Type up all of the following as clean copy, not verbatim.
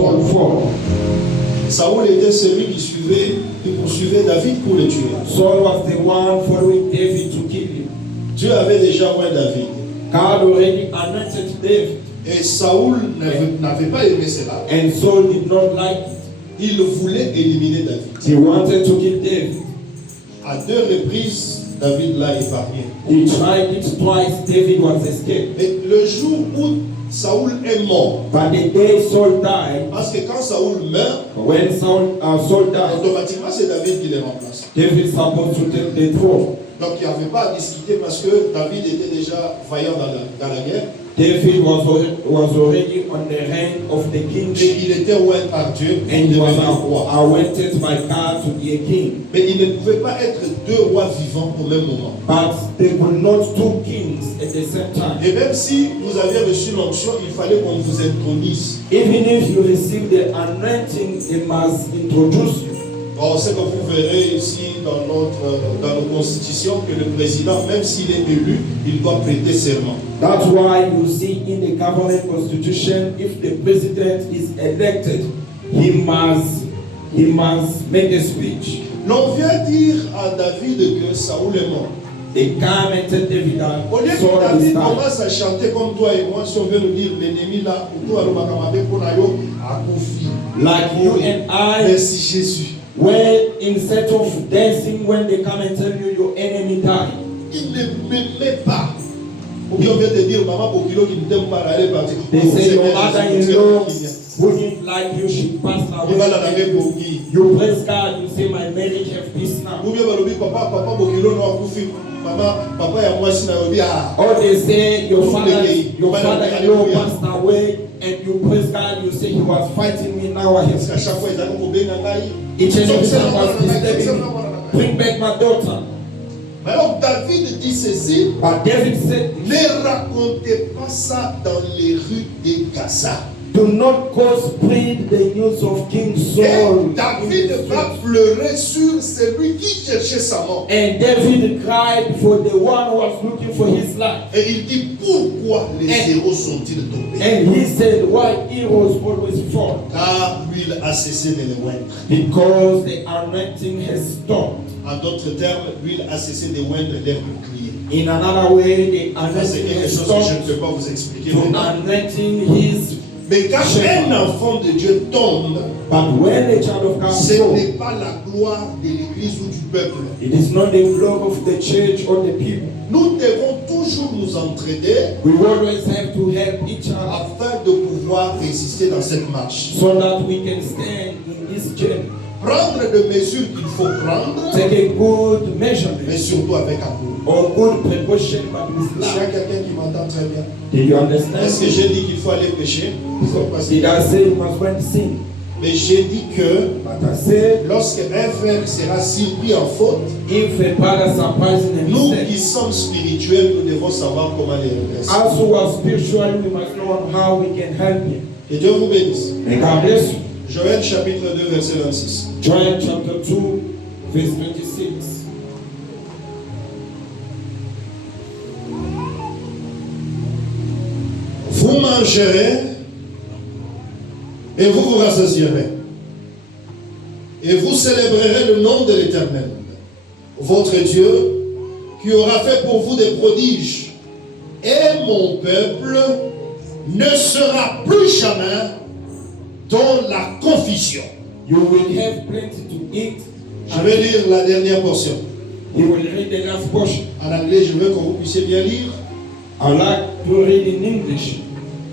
Saul fall. Saoul était celui qui poursuivait David pour le tuer. Saul was the one following David to kill him. Dieu avait déjà oint David. God already anointed David. Et Saoul n'avait pas aimé cela. And Saul did not like it. Il voulait éliminer David. He wanted to kill David. À 2 reprises, David l'a épargné. He tried it twice. David was escaped. Et le jour où Saoul est mort, But the day Saul died, parce que quand Saoul meurt, when Saul died, automatiquement c'est David qui le remplace. David is supposed to take the throne. Donc il n'y avait pas à discuter parce que David était déjà vaillant dans la guerre. David was already on the rank of the Et kingship, il était oint par Dieu pour and he was devenir roi. anointed by God to be a king. Mais il ne pouvait pas être 2 rois vivants au même moment. But they were not two kings at the same time. Et même si vous avez reçu l'onction, il fallait qu'on vous intronise. Even if you receive the anointing, it must introduce you. Or, c'est que vous verrez ici dans nos constitutions que le président, même s'il est élu, il doit prêter serment. That's why you see in the government constitution, if the president is elected, he must make a speech. L'on vient dire à David que Saoul est mort. They come and tell David Au lieu that que Saul is David dying. commence à chanter comme toi et moi, si on veut nous dire l'ennemi là, ou toi, Like you and I, merci Jésus. where instead of dancing when they come and tell you your enemy died, Il ne m'aimait pas. Ou bien on vient te dire, maman Bokilo qui ne t'aime pas, elle est partie. they say your mother-in-law wouldn't like you, she passed Il va la away. laver Boki. You praise God, you say my marriage have peace now. Ou bien balobi papa Bokilo no akufi. Papa ya mwasi na yobi ah. Or they say your father-in-law passed away, and you praise God, you say he was fighting me, now I Parce qu'à have chaque fois ils allaient kobenga ngai. each and every time was disturbing me. Bring back my daughter. Mais alors David dit ceci, But David said, ne racontez pas ça dans les rues de Gaza. do not go spread the news of King Et Saul. David va pleurer sur celui qui cherchait sa mort. And David cried for the one who was looking for his life. Et il dit, pourquoi les héros sont-ils tombés? And he said, why heroes always fall? Car l'huile a cessé de les oindre. Because the anointing has stopped. En d'autres termes, l'huile a cessé de oindre leur bouclier. In another way, the Ça, c'est anointing quelque has chose que je stopped ne peux pas vous expliquer to maintenant. anointing his. Mais quand un enfant de Dieu tombe, But when a child of God ce falls, n'est pas la gloire de l'Église ou du peuple. it is not the glory of the church or the people. Nous devons toujours nous entraider We always have to help each other afin de pouvoir résister dans cette marche. so that we can stand in this journey. Prendre des mesures qu'il faut prendre, Take a good mais measurement surtout avec amour. or good precaution, but with Il y a love. quelqu'un qui m'entend très bien. Did you Est-ce understand? que j'ai dit qu'il faut aller pécher? Did I say you must go and sin? Mais j'ai dit que But I said, lorsque un frère sera surpris en faute, if a brother surprises in a nous mistake, qui sommes spirituels, nous devons savoir comment les redresser. as who are spiritual, we must know how we can help him. Que Dieu vous bénisse. May God bless you. Joël chapitre 2 verset 26. Joel chapter 2, verse 26. Vous mangerez et vous vous rassasierez. Et vous célébrerez le nom de l'Éternel, votre Dieu, qui aura fait pour vous des prodiges. Et mon peuple ne sera plus jamais dans la confusion. You will have plenty to eat. Je vais lire la dernière portion. He will read the last portion. En anglais, je veux que vous puissiez bien lire. I like to read in English.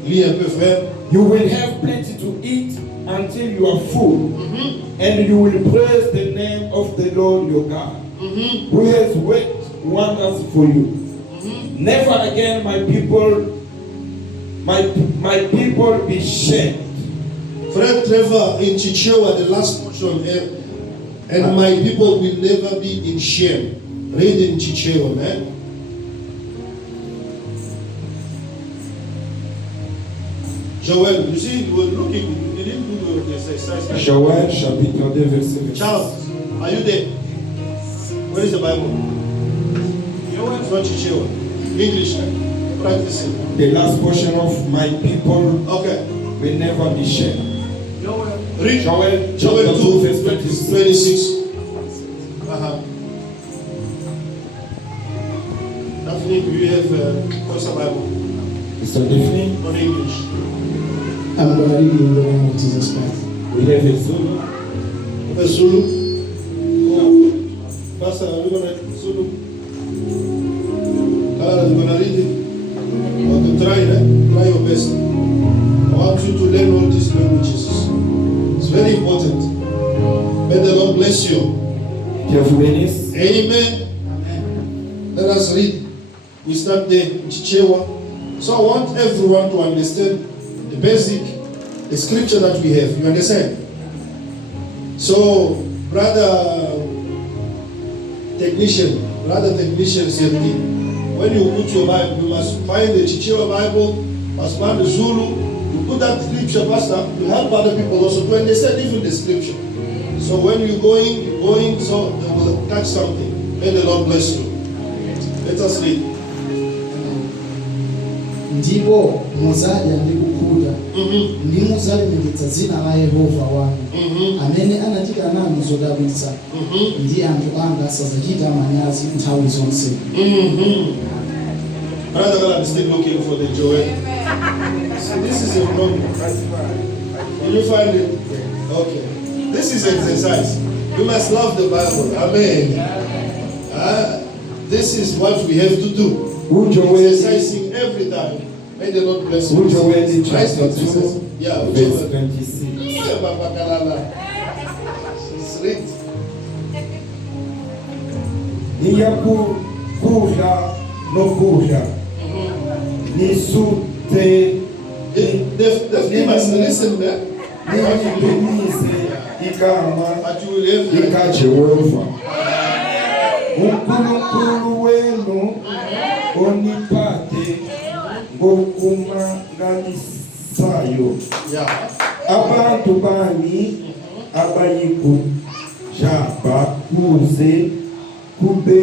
Lis un peu, frère. You will have plenty to eat until you are full, and you will praise the name of the Lord your God, who has worked wonders for you. Never again, my people be shamed. Frère Trevor, in Chichewa, the last portion here, and my people will never be in shame. Read in Chichewa, man. Joel, you see, you were looking, you didn't do the exercise. Joel chapitre 2 verset 26. Charles, are you there? Where is the Bible? It's not Chichewa. English, practice it. The last portion of my people Okay. will never be shamed. Read Joel Joel chapter 2, 2, verse 26. 26. Daphne, do you have what's the Bible Mr. Daphne, on English? I'm going to read in the name of Jesus Christ. we have a Zulu. A Zulu. Oh, Pastor, are we going to Zulu? Are you going to read it? Okay, try it. Try your best. I want you to learn all these languages. It's very important. May the Lord bless you. Dieu vous bénisse. Amen. Let us read. We start there in Chichewa. So I want everyone to understand the basic, the scripture that we have. You understand? So, brother technician, CMD, when you put your Bible, you must find the Chichewa Bible, must find the Zulu. You put that scripture, Pastor, you help other people also to understand even the scripture. So when you're going, so they will catch something. May the Lord bless you. Let us read. Ndipo muzadya ndi kukhuta ndi muzalimbikitsa dzina la Yehova wanu amene anachita nanu zodabwitsa ndi anthu anga sadzachita manyazi nthawi zonse. Brother, I'm still looking for the joy. So this is a problem. Can you find it? Okay. This is exercise. You must love the Bible. Amen. This is what we have to do. Exercising every time. May the Lord bless you. Chapter 2, Yeah, verse 26. Read. Niyakukuja nokuja nisute They must listen there. niyipimize igama But you will have likaJehova uNkulunkulu wenu oniphathe ngokumangalisayo yeah. abantu bami abayikujaba kuze kube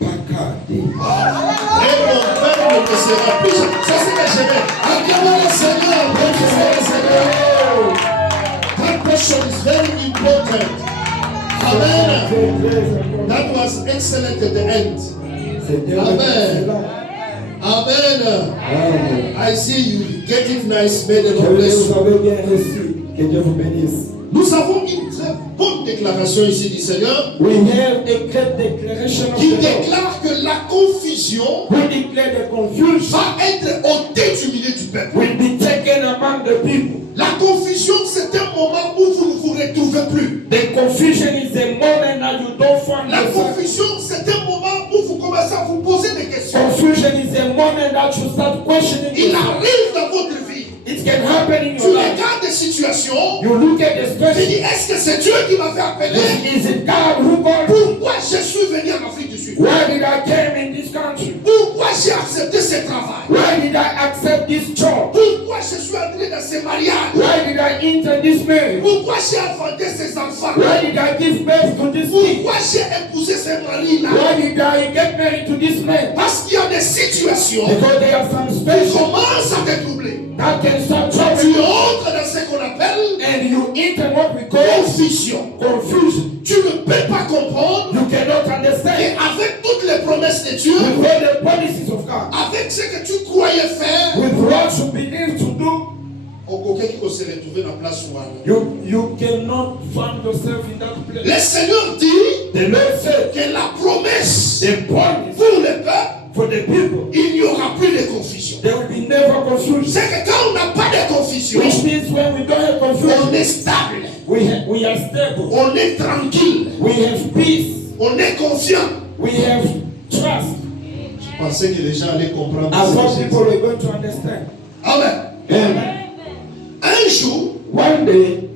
phakade. Et mon peuple ne sera plus. Ça c'est que je vais. Acclamez le Seigneur. Bénissez le Seigneur. That question is very important. Amen. That was excellent at the end. Amen. Amen. Amen. I see you get it nice. May the Lord bless Vous you. avez bien reçu. Que Dieu vous bénisse. Nous avons une très bonne déclaration ici du Seigneur We have a great declaration of qui the Lord. déclare que la confusion We declare the confusion va être ôtée du milieu du peuple. will be taken among the people. La confusion, c'est un moment où vous ne vous retrouvez plus. The confusion is a moment that you don't find La yourself. confusion, c'est un moment où vous commencez à vous poser des questions. Confusion is a moment that you start questioning Il yourself. arrive dans votre vie. It can happen in Tu your life. regardes des situations. You look at the Tu situation. dis, est-ce que c'est Dieu qui m'avait appelé? Is it God who called you? Pourquoi je suis venu en Afrique du Sud? Why did I came in this country? Pourquoi j'ai accepté ce travail? Why did I accept this job? Pourquoi je suis entré dans ce mariage? Why did I enter this marriage? Pourquoi j'ai enfanté ces enfants? Why did I give birth to this kid? Pourquoi j'ai épousé ce mari-là? Why did I get married to this man? Parce qu'il y a des situations Because there are some qui special commencent à te troubler. that can start Tu troubling you. entres dans ce qu'on appelle And you enter what we call confusion. confusion. Tu ne peux pas comprendre. You cannot Et understand avec toutes les promesses de Dieu, with all the promises of God, avec ce que tu croyais faire, with what you believe to do, aucun qui peut se retrouver dans la place où on est. you cannot find yourself in that place. Le Seigneur dit The Lord said, que la promesse the promise pour le peuple, for the people, il n'y aura plus de confusion. there will be never confusion. C'est que quand on n'a pas de confusion, Which means when we don't have on confusion, est stable, we are stable, on est tranquille, we have peace, on est confiant. we have trust. Je pensais que les gens allaient comprendre. I ce thought que j'ai people dit. were going to understand. Amen. Amen. Un jour, One day,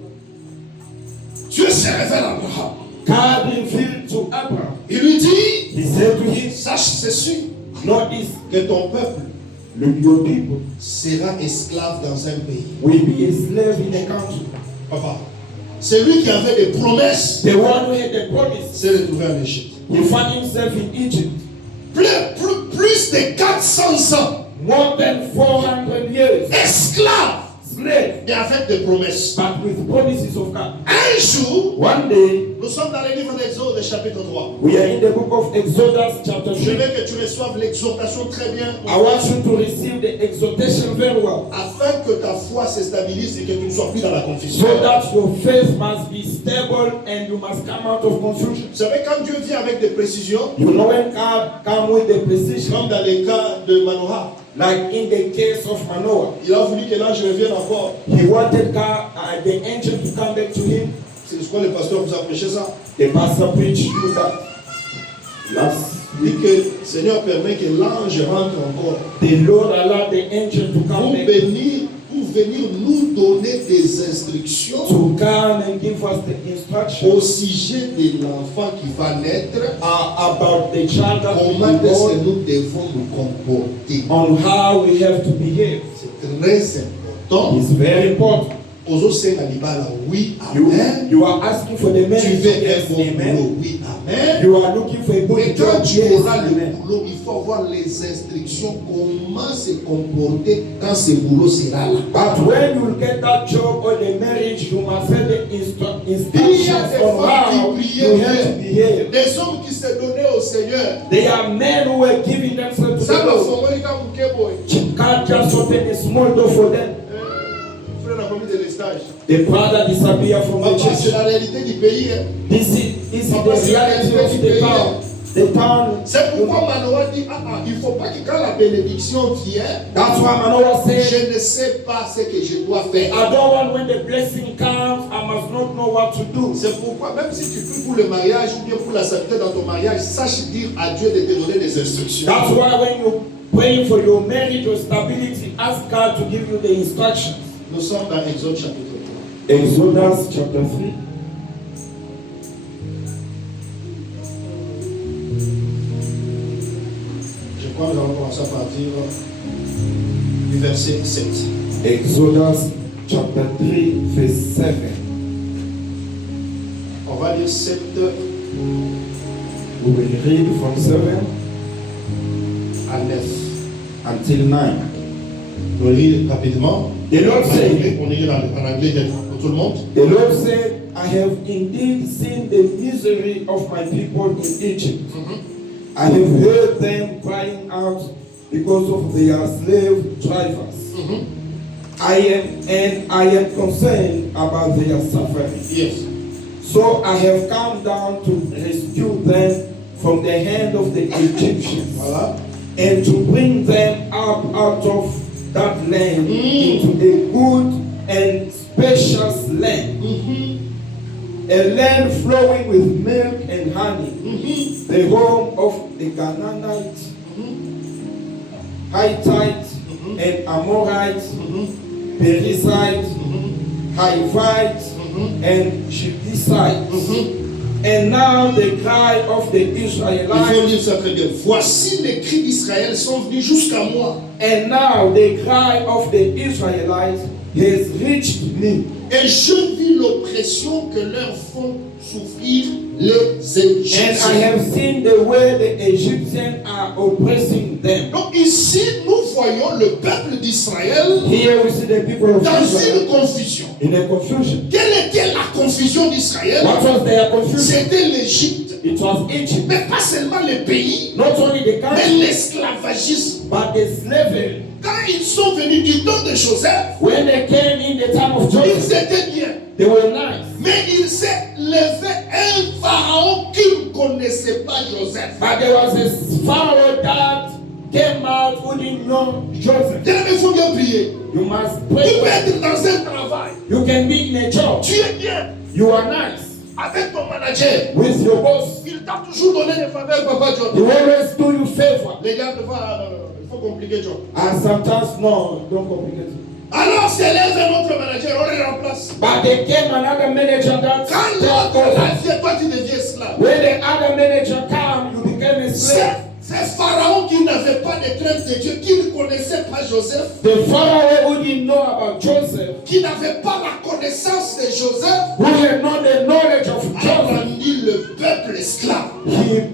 Dieu se révèle à Abraham. God revealed to Abraham. Il lui dit, He said to him, sache ceci, know this, que ton peuple your people sera esclave dans un pays. will be a slave in a country. Papa, celui qui avait des promesses The one who had the promise, s'est retrouvé en Égypte. he found himself in Egypt. Plus de 400 ans, More than 400 years. esclave. slave, et avec des promesses. but with promises of God. Un jour, One day, nous sommes dans le livre d'Exode, chapitre 3. we are in the book of Exodus chapter Je 3. veux que tu reçoives l'exhortation très bien, I want you to receive the exhortation very well, afin que ta foi se stabilise et que tu ne sois plus dans la confusion. so that your faith must be stable and you must come out of confusion. Vous savez, quand Dieu vient avec des précisions, You know when God come with the precision, comme dans le cas de Manoah, like in the case of Manoah, il a voulu que l'ange revienne encore. he wanted God, the angel to come back to him. C'est pourquoi le pasteur vous a prêché ça. The pastor preached you that last Il dit que Seigneur permet que l'ange rentre encore the Lord allowed the angel to come pour back venir nous donner des instructions to come and give us the instruction au sujet de l'enfant qui va naître, about the child that will comment be est-ce born, que nous devons nous comporter. on how we have to behave. C'est très important. It's very important. Oui, You, amen. you are asking for the Tu marriage. veux Yes, un bon amen. boulot, oui, amen. You are looking for a Mais good quand job. tu Yes, auras le amen. boulot, il faut avoir les instructions comment se comporter quand ce boulot sera là. But when you get that job or the marriage, you must have the Il y a instructions des on how femmes qui you have to priaient, behave. des hommes qui se donnaient au Seigneur. They are men who are giving themselves to Ça the va Lord. former quand vous boy. You can't just open a small door for them. Frère n'a pas mis de l'estage. The brother disappear from the Papa, c'est church. la réalité du pays. Hein. This is the reality of the town. The town. C'est pourquoi Manoah dit, il ne faut pas que quand la bénédiction vient, That's why Manoah said, je ne sais pas ce que je dois faire. I don't want when the blessing comes, I must not know what to do. C'est pourquoi même si tu pries pour le mariage ou bien pour la santé dans ton mariage, sache dire à Dieu de te donner des instructions. That's why when you're praying for your marriage or stability, ask God to give you the instructions. Nous sommes dans Exode chapitre 3. Exodus chapter 3. Je crois que nous allons commencer à partir du verset 7. Exodus chapter 3, verse 7. On va lire 7 We will read from 7 à 9. until 9. On lit rapidement. The Lord En said, anglais, on lit en anglais pour tout le monde. The Lord said, I have indeed seen the misery of my people in Egypt. I have heard them crying out because of their slave drivers. I am concerned about their suffering. Yes. So I have come down to rescue them from the hand of the Egyptians Voilà. and to bring them up out of that land into a good and spacious land, a land flowing with milk and honey, the home of the Canaanites, Hittites, and Amorites, Perizzites, Hivites, and Jebusites. And now the cry of the Il faut Israelites, lire ça très bien. Voici les cris d'Israël sont venus jusqu'à moi. and now the cry of the Israelites has reached me. Et je vis l'oppression que leur font souffrir les And I Égyptiens. have seen the way the Egyptians are oppressing them. Donc ici, nous voyons le peuple d'Israël Here we see the people of dans une Israel confusion. in a confusion. Quelle était la confusion d'Israël? What was their confusion? C'était l'Égypte. It was Egypt. Mais pas seulement le pays, Not only the mais country, l'esclavagisme. but the slavery. Quand ils sont venus du temps de Joseph, When they came in the time of ils Joseph, étaient bien. they were nice. Mais il s'est levé un pharaon qui ne connaissait pas Joseph. But there was a Pharaoh that came out who didn't know Joseph. Il faut bien prier. You must Tu pray. peux être dans un travail. You can be in a job. Tu es bien You are nice avec ton manager. with your boss. Il t'a toujours donné des faveurs, Papa John. He always do you favor. Les gars, il faut compliquer John. And sometimes, no, don't complicate it. Alors s'élève un autre manager, on le remplace. But there came another manager that Quand take l'autre over. là vient, toi tu deviens esclave. When the other manager come, you became a slave. C'est Pharaon qui n'avait pas de crainte de Dieu, qui ne connaissait pas Joseph, The Pharaoh who didn't know about Joseph, qui n'avait pas la connaissance de Joseph, who had not the knowledge of a Joseph, rendu le peuple esclave.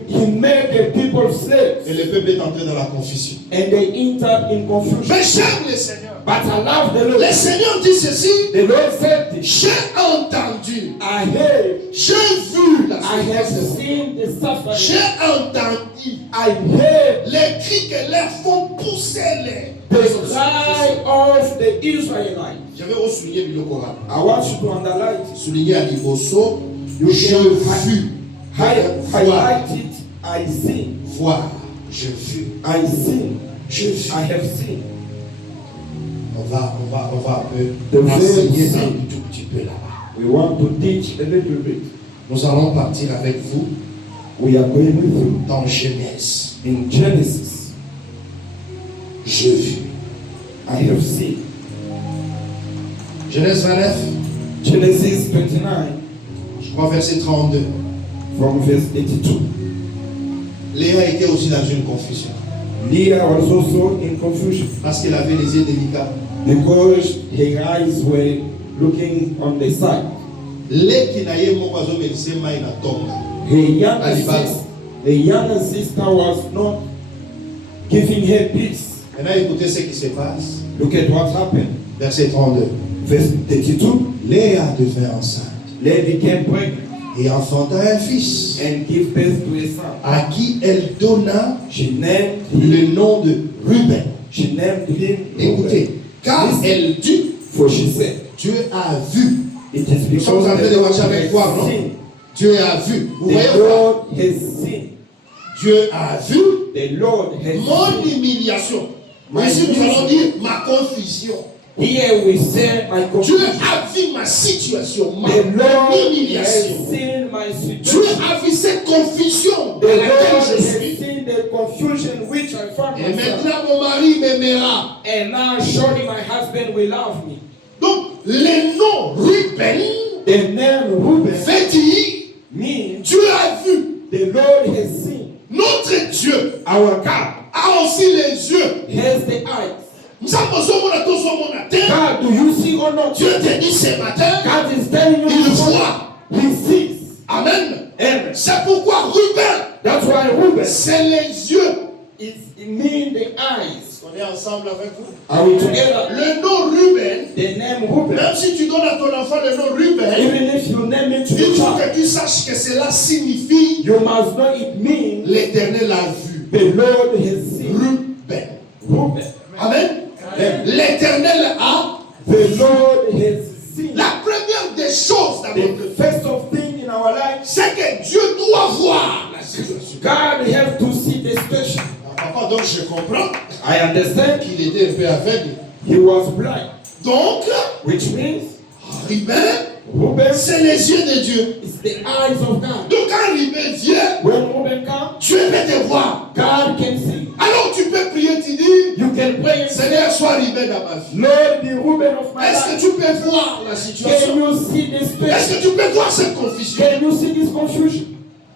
he made the people slaves. Et le peuple eux-mêmes est entré dans la confusion. and they entered in confusion. Mais j'aime le Seigneur. But I love the Lord. Le Seigneur dit ceci. The Lord said this. J'ai entendu. I heard. J'ai vu la I have souffrance. seen the suffering. J'ai entendu I heard les cris que leur font pousser les. the cry of the Israelites. Je vais vous souligner le Coran. I want you to underline it. Souligner à Liboso. You Je can vu. highlight it. I see. Voir. Je vu. I see. Je vu. I have seen. On va un peu The enseigner very un tout petit peu là-bas. We want to teach a little bit. Nous allons partir avec vous We are going with you dans Genèse. in Genesis. Je vu. I have seen. Genèse 29, Genesis 29 je crois verset 32. from verse 82. Léa était aussi dans une confusion Leah was also in confusion parce qu'elle avait les yeux délicats. because her eyes were looking on the side. Leki na ye moko azomelisa mai na tonga. The younger sister was not giving her peace. Maintenant écoutez ce qui se passe. Look at what happened. Verset 32. Verse 32. Léa devint enceinte Leah became pregnant et enfanta un fils and gave birth to a son. à qui elle donna She named him. le nom de Ruben. She named him. Écoutez, car Listen. elle dit, For she said, Dieu a vu. it is Nous sommes because en train the de Lord marcher avec toi, has non? seen. Dieu a vu. Vous voyez The quoi? Lord has seen. Dieu a vu The Lord has mon seen. humiliation. My Ici, nous allons misery. dire ma confusion. Here we say my Dieu confusion. a vu ma situation, ma The Lord humiliation. has seen my Dieu situation. a vu cette confusion The dans Lord laquelle je has suis. seen the confusion which I found Et myself. maintenant, mon mari m'aimera. And now surely my husband will love me. Donc, le nom Ruben The name Reuben fait dire means Dieu a vu. the Lord has seen. Notre Dieu Our God a aussi les yeux. has the eyes. Nous avons besoin de tout ce monde à terre. God, do you see or not? Dieu te dit ce matin, God is telling you il this morning, voit. He sees. Amen. Amen. C'est pourquoi Ruben, That's why Reuben c'est les yeux. it means the eyes. On est ensemble avec vous. Are we together? Le nom Ruben, The name Reuben. même si tu donnes à ton enfant le nom Ruben, Even if you name it to il the faut child, que tu saches que cela signifie you must know it means l'Éternel a vu. the Lord has seen. Ruben. Reuben. Amen. L'Éternel a. The Lord has seen. La première des choses dans notre The vie, first of thing in our life, c'est que Dieu doit voir la situation. God have to see the situation. Papa, donc je comprends I understand qu'il était un peu aveugle. he was blind, Donc, which means Ruben, Reuben c'est les yeux de Dieu. is the eyes of God. Donc quand Ruben vient, When Reuben comes, Dieu peut te voir. God can see. Alors tu peux prier, tu dis, You can pray and say, Seigneur, sois Ruben dans ma vie. Lord, be Reuben of my Est-ce que life. tu peux voir la Can situation? you see this Est-ce situation? que tu peux voir cette confusion? Can you see this confusion?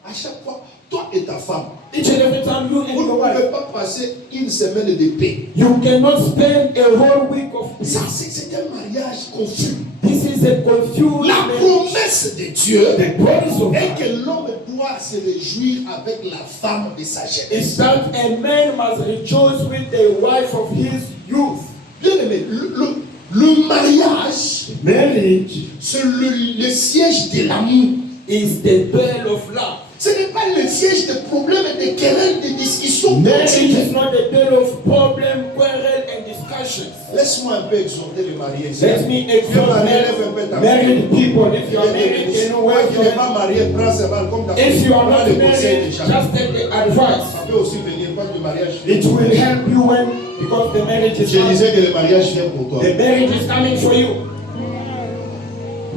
À chaque fois, toi et ta femme, Each and every time you and vous your ne wife, pouvez pas passer une semaine de paix. you cannot spend a whole week of peace. Ça, c'est un mariage confus. This is a confused La marriage. promesse de Dieu The promise of est God que l'homme doit se réjouir avec la femme de sa jeunesse. is that a man must rejoice with the wife of his youth. Bien aimé, le mariage, Marriage c'est le siège de l'amour. is the bell of love. Ce n'est pas le siège de problèmes et de querelles, de discussions. Marriage is continuelles. not the bell of problem, quarrel, and discussions. Laisse-moi un peu exhorter les mariés. Let me exhort married people. If you are married, can you wave Qui your n'est pas hand? marié, prends sa balle comme If you are prends not les conseils married, des gens. just take the advice. Ça peut aussi venir quand le mariage It will help you when, because the marriage is Je coming. disais que le mariage vient pour toi. The marriage is coming for you.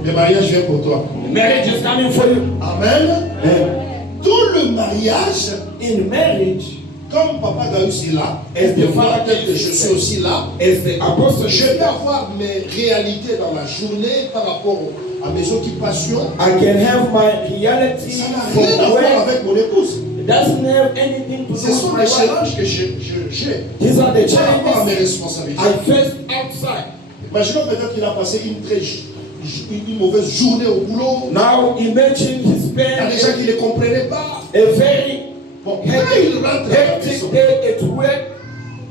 Le mariage vient pour toi. The marriage is coming for you. Amen. Dans le mariage, In marriage, comme Papa Gaius est là, As the moi, father tel que je is suis aussi là, as the apostle je said, vais avoir mes réalités dans la journée par rapport à mes occupations. I can have my reality Ça n'a from rien à voir where avec mon épouse. it doesn't have anything to do Ce with sont my les wife. challenges que j'ai These are the par rapport à mes challenges responsabilités. I faced outside. Imaginons peut-être qu'il a passé une mauvaise journée au boulot. Now imagine he Il y a des gens spent qui ne comprenaient pas. a very Bon, quand il rentre à la maison, hectic day at work,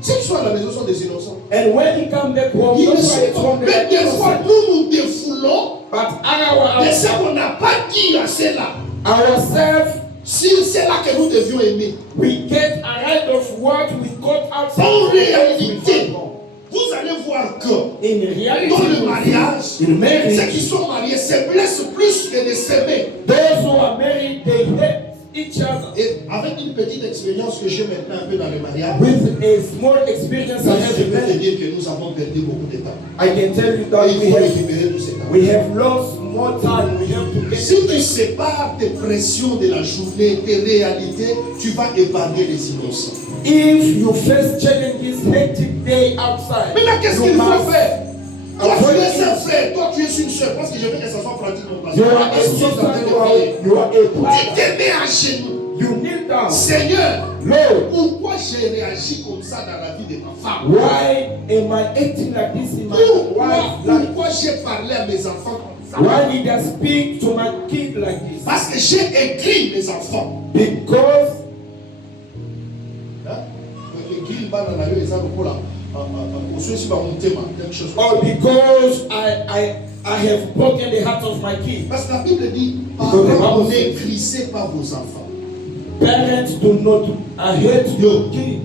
ceux qui sont à la maison sont des innocents. and when he come back home, Ils ne that's why sont it's pas. from the Mais des fois, innocent. nous nous défoulons But de ce qu'on n'a pas dit à ceux-là. ourselves, Si c'est là que nous devions aimer. we get ahead of what we got outside. En We réalité, find wrong. vous allez voir que In reality, dans le mariage, in marriage, ceux qui sont mariés se blessent plus que de s'aimer. those who are married, they hate each other. Et avec une petite expérience que j'ai maintenant un peu dans le mariage, With a small experience I have je in peux te marriage, dire que nous avons perdu beaucoup de temps. I can tell you Et that il faut récupérer tout ce temps. we have lost more time. We have to get Si tu sépares tes pressions de la journée, tes réalités, tu vas épargner les innocents. If you face challenges, hectic day outside, Maintenant, qu'est-ce you qu'il faut must- faire? Toi, tu es un frère, toi, tu es une soeur. Parce que je veux que ça soit pratique mon place. You are a sister, you are a Tu brother. te mets à genoux. You kneel down. Seigneur, Lord, pourquoi j'ai réagi comme ça dans la vie de ma femme? why am I acting like this in my wife's life? Pourquoi j'ai parlé à mes enfants comme ça? Why did I speak to my kid like this? Parce que j'ai écrit mes enfants. Because Écrit dans la rue, ça pour la. Quelque chose. or because I have broken the heart of my kid. Parce que la Bible dit, parents, n'écrissez pas vos enfants. Parents do not hate your kid.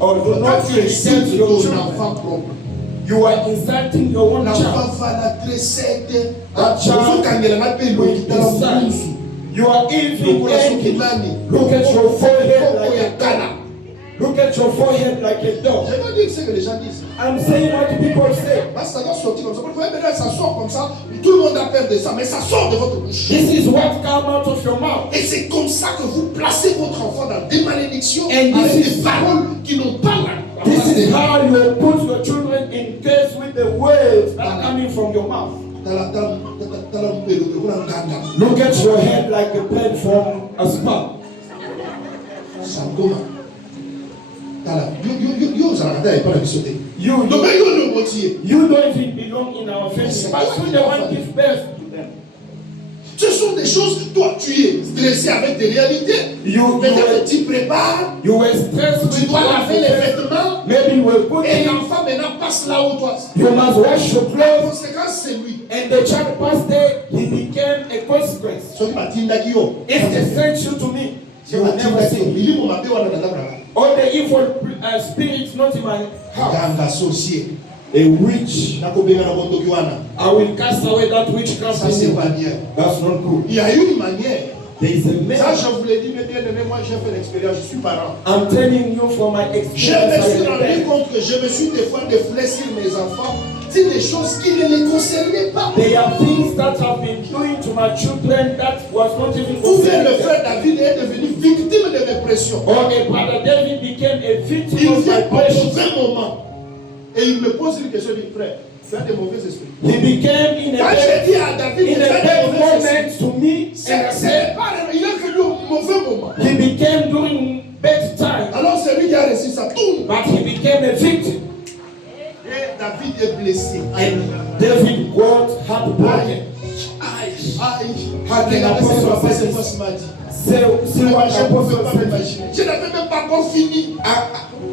Or do Quand not tu insult insultes your ton children. enfant propre, You are insulting your own child. l'enfant va la tresser. That child you are even angry. Look at your forehead like a dog. Look at your forehead like a dog. Je veux dire ce que les gens disent. I'm saying what people say. Parce que ça doit sortir comme ça. Vous voyez, maintenant, ça sort comme ça. Tout le monde a peur de ça, mais ça sort de votre bouche. This is what come out of your mouth. Et c'est comme ça que vous placez votre enfant dans des malédictions And avec this is- des paroles qui n'ont pas la This place is de- how you put your children in case with the words that are coming from your mouth. Look at your head like a plant from a spark. Sangoma. Yo, ça n'a pas la mission. You, Donc, you, yo, le moitié. you don't even belong in our family, but you the one give birth to them. Ce sont des choses, toi, tu es stressé avec des réalités. You Peut-être que tu prépares, were stressed tu with dois laver les what vêtements, maybe you were good et in. l'enfant maintenant passe là où toi. You must wash your La clothes, conséquence, c'est lui. and the child passed there, he became a consequence. Soki batindaki yo. If they sent you to me, you will never batindaki yo. see. Milimo mabe wana na ndabra. All the evil spirits not in my house. Ganga associé. A witch. Nakobenga na bondoki wana. I will cast away that witchcraft Ça, c'est in pas you. bien. That's not good. Il y a une manière. There is a Ça, man. je vous l'ai dit, mais bien aimé, moi j'ai fait l'expérience, je suis parent. I'm telling you from my Je experience. me suis as a rendu parent. compte que je me suis des fois déflé sur mes enfants. C'est des choses qui ne les concernaient pas. There are things that have been doing to my children that was not even Ou bien le concerning frère them. David est devenu victime de mes pressions. Or a brother David became a victim Il of vient my au pressure. mauvais moment. Et il me pose une question, il dit, frère, tu as des mauvais esprits. He became in Quand a j'ai dit à David, in tu a as des bad mauvais esprits, moment to me, and I c'est said pas, il est venu au mauvais moment. he became during bad time, Alors c'est lui qui a reçu ça. Tout. but he became a victim. Et David est blessé. And David got heartbroken. Regardez ce que papa cette fois ce m'a dit. See what Je I ne pouvais pas was m'imaginer. Je n'avais même pas encore fini.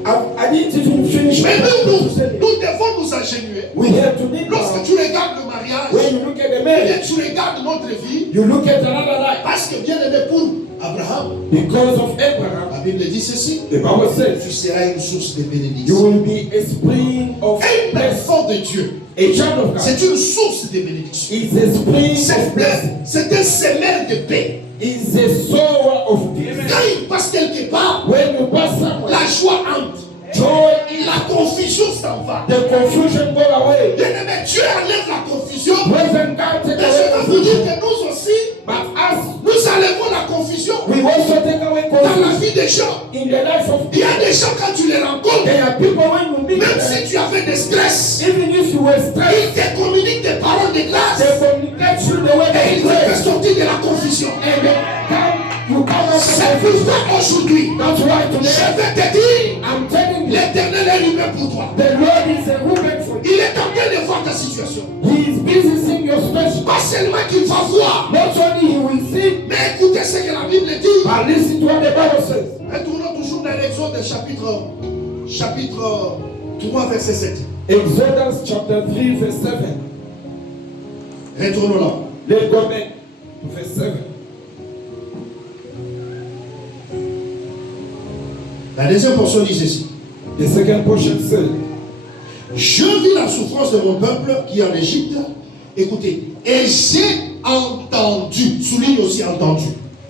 I didn't even finish. Mais what I was nous saying. devons nous ingénuer. We have to need Lorsque now. tu regardes le mariage, When you look at the et marriage, tu regardes notre vie, you look at another life. parce que bien aimé pour Abraham, Because of Abraham, la Bible dit ceci, the Bible says, tu seras une source de you bénédiction. will be a spring of Un blessing. enfant de Dieu, A child of God c'est une source de bénédiction. is a spring of blessing. C'est un semeur de paix. Is a sower of peace. Quand il passe quelque part, When you pass somewhere, la joie entre. joy is La confusion s'en va. the confusion go away. Bien aimé, Dieu enlève la confusion. Present God take Mais je away veux vous dire confusion. que nous aussi, But us, nous enlevons la confusion we also take away dans la confusion vie des gens. in the life of Il y a des gens, quand tu les rencontres, There are people when you meet même them, si tu avais des stress, even if you were stressed, ils te communiquent des paroles de grâce they communicate through the way et they ils te pray. font sortir de la confusion. And they you come out C'est of pour ça aujourd'hui, That's why je today vais te dire, I'm telling you, L'Éternel est lui-même pour toi. The Lord is a woman for you. Il est en train de voir ta situation. He is busy seeing your situation. Pas seulement qu'il va voir, Not only he will see, mais écoutez ce que la Bible dit. but listen to what the Bible says. Retournons toujours dans l'Exode chapitre 3, verset 7. Exodus chapter 3, verse 7. Retournons là. Let's go back to verse 7. La deuxième portion dit ceci. The second portion says, Je vis la souffrance de mon peuple qui est en Égypte. Écoutez. Et j'ai entendu. Souligne aussi entendu.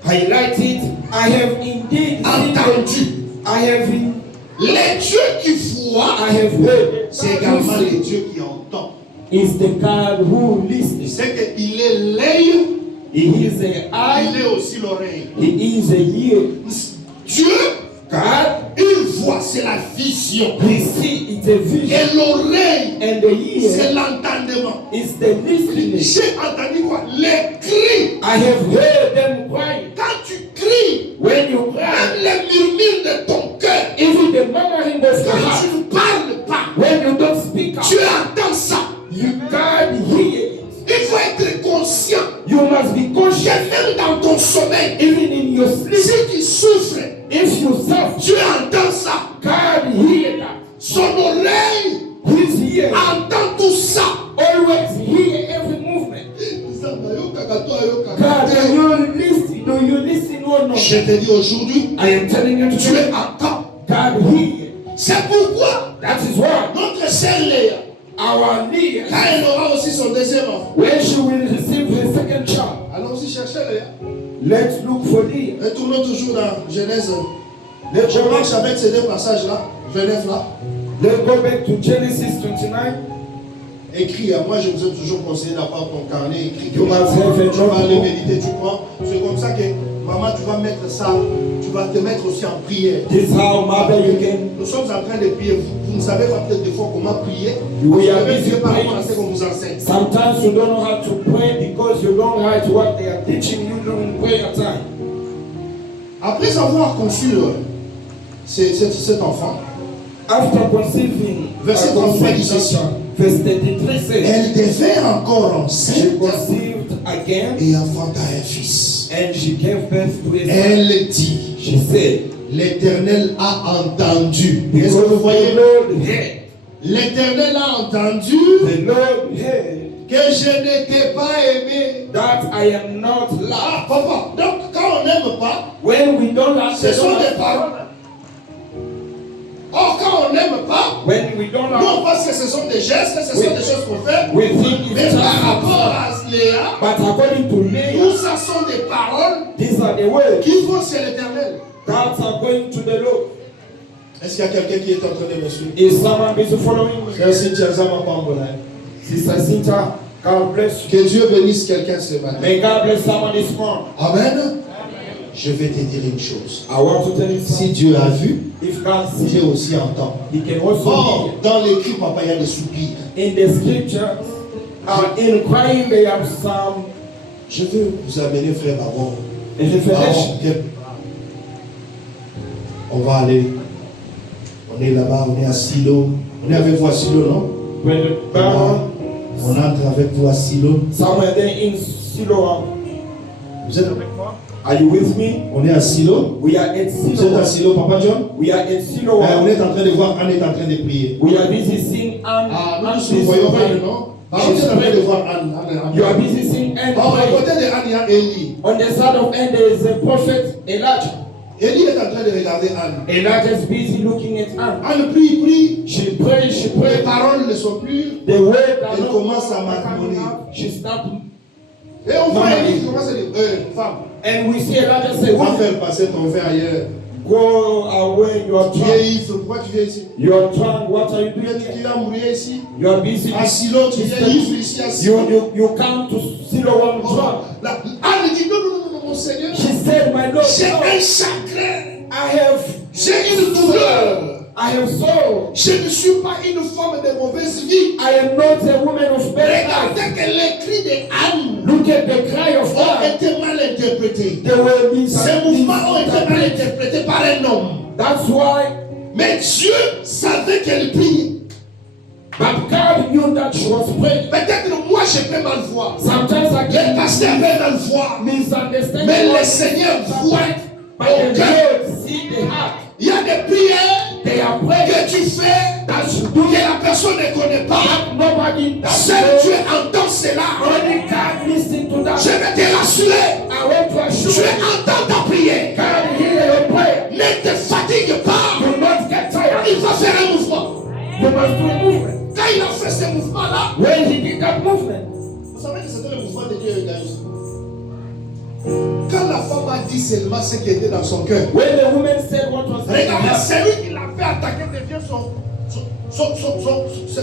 highlight it, I have indeed Entendu. I have in, Les dieux qui voient, I have heard. c'est également les dieux qui entendent. Is the God who Il listens. sait qu'il est l'œil, He is the il eye, est aussi l'oreille. he is the ear. Dieu, God, il voit, c'est la vision. he see, it's a vision. Et l'oreille, And the c'est ear l'entendement. is the listening. J'ai entendu quoi? Les cris. I have heard them crying. Quand tu cries, When you même cry, les murmures de ton cœur, even the murmuring of your quand heart, tu ne parles pas, when you don't speak tu out, entends ça. you can't hear it. Il faut être conscient You must be que conscious, même dans ton sommeil, even in your sleep. si tu souffres, If you suffer, tu entends ça. God hear that. Son oreille His ear entend tout ça. always hear every movement. God, do you listen or not? Je te dis aujourd'hui, I am telling you tu today, entends. God hear. C'est pourquoi That is why notre sœur Léa, our Leah, quand elle aura aussi son deuxième enfant, when she will receive her second child, allons aussi chercher Léa. let's look for Leah. Retournons toujours dans Genèse. Je marche avec ces deux passages-là, 29 là. Let's go back to Genesis 29. Écris, moi je vous ai toujours conseillé d'avoir ton carnet écrit. You must have a Tu vas aller notebook. méditer, tu prends. C'est comme ça que maman, tu vas mettre ça, tu vas te mettre aussi en prière. This is how mother you can. Nous sommes en train de prier. Vous ne savez pas peut-être des fois comment prier. We Vous are savez busy pas praying. rapport à ce qu'on vous enseigne. Sometimes you don't know how to pray because you don't write what they are teaching you during prayer time. Après avoir conçu cet enfant, After conceiving, Verset 33 dit ceci. verse 33 says, elle devint encore she enceinte conceived again et enfanta un fils. and she gave birth to a son. Elle dit, She said, l'Éternel a entendu. Est-ce because que vous the voyez? Lord heard, L'Éternel a entendu the Lord heard que je n'étais pas aimé. that I am not Ah, loved. papa, donc quand on n'aime pas, When we don't love, ce sont des paroles. Or, quand on n'aime pas, when we don't non love, parce que ce sont des gestes, ce sont des choses qu'on fait, we think mais it's par just rapport à Léa, but according to tout Leah, ça sont des paroles these are the words qui vont chez l'Éternel. that are going to the Lord. Est-ce qu'il y a quelqu'un qui est en train de me suivre? Is someone busy following me? C'est Cynthia Zama Pambola. Sister Cynthia, God bless you. Que Dieu bénisse quelqu'un ce matin. May God bless someone this morning. Amen. Je vais te dire une chose. I want to tell you Si something. Dieu a vu, If God sees, Dieu aussi entend. He can also Or, hear. dans l'écrit, papa, il y a des soupirs. In the scripture, in crying, they have some Je veux vous amener, frère Baron. revelation. Viens. On va aller. On est là-bas, on est à Silo. On est avec vous à Silo, non? Brother Baron, On entre avec vous à Silo. somewhere there in Siloam. Vous êtes avec moi? Are you with me? On est à Silo. We are at Vous êtes à Siloam. Silo, Papa John? We are at On Siloam. est en train de voir, Anne est en train de prier. We are busy seeing Anne. Anne Nous is voyons Anne, praying. non? Vous êtes en train de voir Anne. You are busy seeing Anne. Or, à praying. côté de Anne, il y a Élie. On the side of Anne, there is a prophet Elijah. Élie est en train de regarder Anne. Elijah is busy looking at Anne. Anne prie. She prays, she Les prays. paroles ne sont plus. The word are Elle not commence à coming marmonner. out. She stopped. Et on voit Élie qui commence à dire, femme, And we see Elijah say, va "Woman, faire passer ton verre ailleurs. go away, your Tu es tongue. ivre, pourquoi tu viens ici? Your tongue, what are you Tu doing viens here? tu as mourir ici. You are busy. À Silo, tu viens ivre ici à Silo. You come to Siloam drunk. Là, Anne dit, non, mon Seigneur. She said, my Lord, J'ai no, un chagrin. J'ai une douleur. I have sorrow. Je ne suis pas une femme de mauvaise vie. I am not a woman of bad life. Regardez que les cris de Anne Look at the cry of ont God. été mal interprétés. They were Ces mouvements ont été mal misinterpreted. interprétés par un homme. That's why Mais Dieu savait qu'elle priait. But God knew that she was praying. Peut-être moi je peux mal voir. Sometimes I Les get pasteurs peuvent mal voir. misunderstanding. Mais le Seigneur voit But au the cœur. Lord see the heart. Il y a des prières They are praying que tu fais that you do que la personne ne connaît pas. that nobody does. Seul Dieu entend cela. Only God listen to that. Je vais te rassurer. I want to assure Dieu you, entend ta prière. God hear your prayer. Ne te fatigue pas. Do not get tired. Il va faire un mouvement. You must do a movement. Quand il a fait ce mouvement-là, When he did that movement, vous savez que c'était le mouvement de Dieu, Gaius. Quand la femme a dit seulement ce qui était dans son cœur, when the woman said what was in her regardez, heart, celui qui l'a fait attaquer devient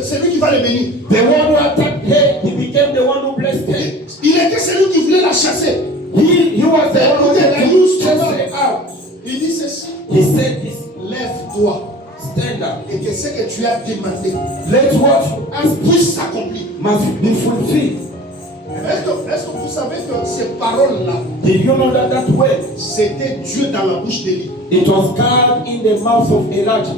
c'est lui qui va le bénir. the one who attacked her, he became the one who blessed her. Il était celui qui voulait la chasser. He was the one who Écoutez, chased her out. Il dit ceci, He said this, lève-toi stand up. et que ce que tu as demandé Let what you ask puisse s'accomplir. must be fulfilled. Est-ce que vous savez que ces paroles-là, Did you know that word? c'était Dieu dans la bouche d'Élie? It was God in the mouth of Elijah.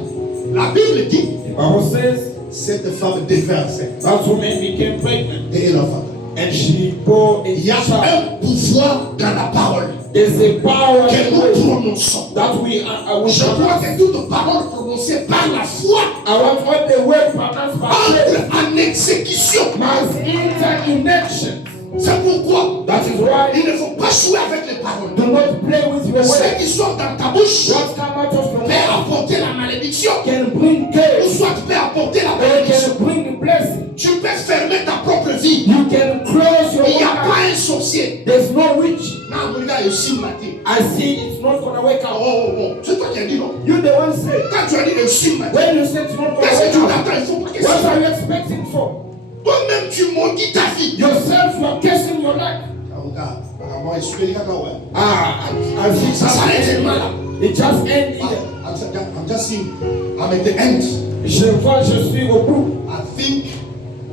La Bible dit, The Bible says cette femme devint enceinte that woman became pregnant et elle enfanta. and she bore a Il y a child. un pouvoir dans la parole There's a power que in nous the word prononçons. that we Je crois que toute parole prononcée par la foi I want what the word pronounced by faith entre en exécution. must enter in action. C'est pourquoi That is why il ne faut pas jouer avec les paroles. do not play with your Ce word. qui sort dans ta bouche What come out of your peut mouth apporter la malédiction can bring ou curse soit peut apporter la or bénédiction. can bring blessing. Tu peux fermer ta propre vie. You can close your Il n'y a own pas eyes. un sorcier. There's no witch. Non, mon gars, aussi matin. I see it's not gonna wake up. Oh. C'est toi qui as dit non. You the one say. Quand tu as dit aussi matin, When you say it's not gonna qu'est-ce que wake tu up, t'attends? Il faut pas que what ça. are you expecting for? Toi-même, tu maudis ta vie. Yourself, you are cursing your life. Mon gars, apparemment, il se fait les gars, ouais. I think Ça s'arrête seulement là. it just end here. I'm just seeing. I'm at the end. Je vois, je suis au bout. I think